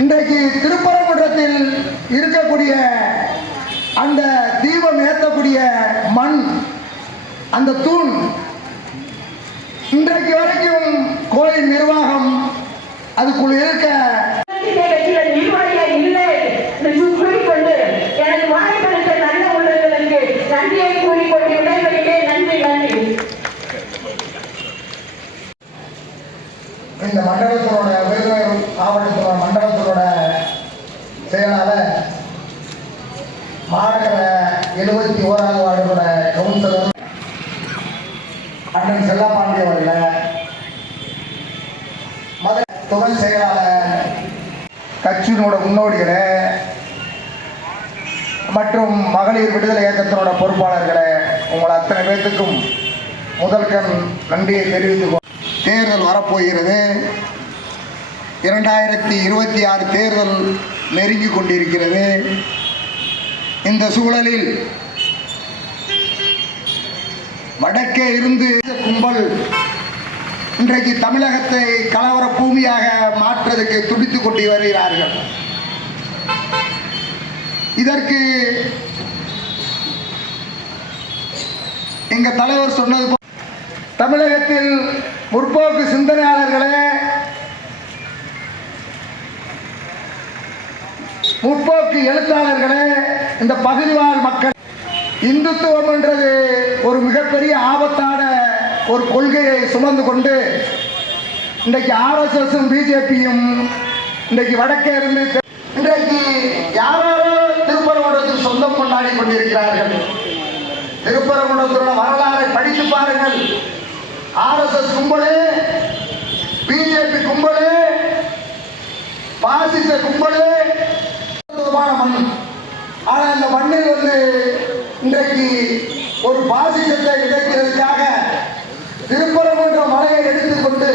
இன்றைக்கு திருப்பரங்குன்றத்தில் இருக்கக்கூடிய அந்த தீபம் ஏற்றக்கூடிய மண், அந்த தூண், இன்றைக்கு வரைக்கும் கோயில் நிர்வாகம் அதுக்குள் இருக்க நன்றியை கூறிக்கொண்டு விடைபெறுகிறேன். நன்றி நன்றி. இந்த மண்டலத்தோட விருதுநகர் மாவட்டத்தோட மண்டலத்தோட செயலாளர் மாநகர 71வது வார்டோட கவுன்சிலர் அண்ணன் செல்லப்பாண்டி அவர்கள், மத துணை செயலாளர், கட்சியினோட முன்னோடிகளை மற்றும் மகளிர் விடுதலை இயக்கத்தினோட பொறுப்பாளர்களை, உங்களை அத்தனை பேர்த்துக்கும் முதல் கண் நன்றியை தெரிவித்துக் தேர்தல் வரப்போகிறது. 2026 தேர்தல் நெருங்கி கொண்டிருக்கிறது. இந்த சூழலில் வடக்கே இருந்து கும்பல் இன்றைக்கு தமிழகத்தை கலவர பூமியாக மாற்றுவதற்கு துடித்துக் கொண்டு வருகிறார்கள். இதற்கு எங்க தலைவர் சொன்னது போல தமிழகத்தில் முற்போக்கு சிந்தனையாளர்களே, முற்போக்கு எழுத்தாளர்களே, இந்த பகுதிவாழ் மக்கள், இந்துத்துவம் என்றது ஒரு மிகப்பெரிய ஆபத்தான ஒரு கொள்கையை சுமந்து கொண்டு இன்றைக்கு RSSம் பிஜேபியும் இன்றைக்கு வடக்கே இருந்து இன்றைக்கு யாரோ திருப்பரங்குன்றத்தில் சொந்தம் கொண்டாடி கொண்டிருக்கிறார்கள். திருப்பரங்குன்றத்தோட வரலாறை படித்து பாருங்கள். RSS கும்பலே, பிஜேபி கும்பலே, பாசிச கும்பலே மண். ஆனால் இந்த மண்ணில் இன்றைக்கு ஒரு பாசிசத்தை விதைக்கிறதுக்காக திருப்பரங்குன்ற மலையை எடுத்துக்கொண்டு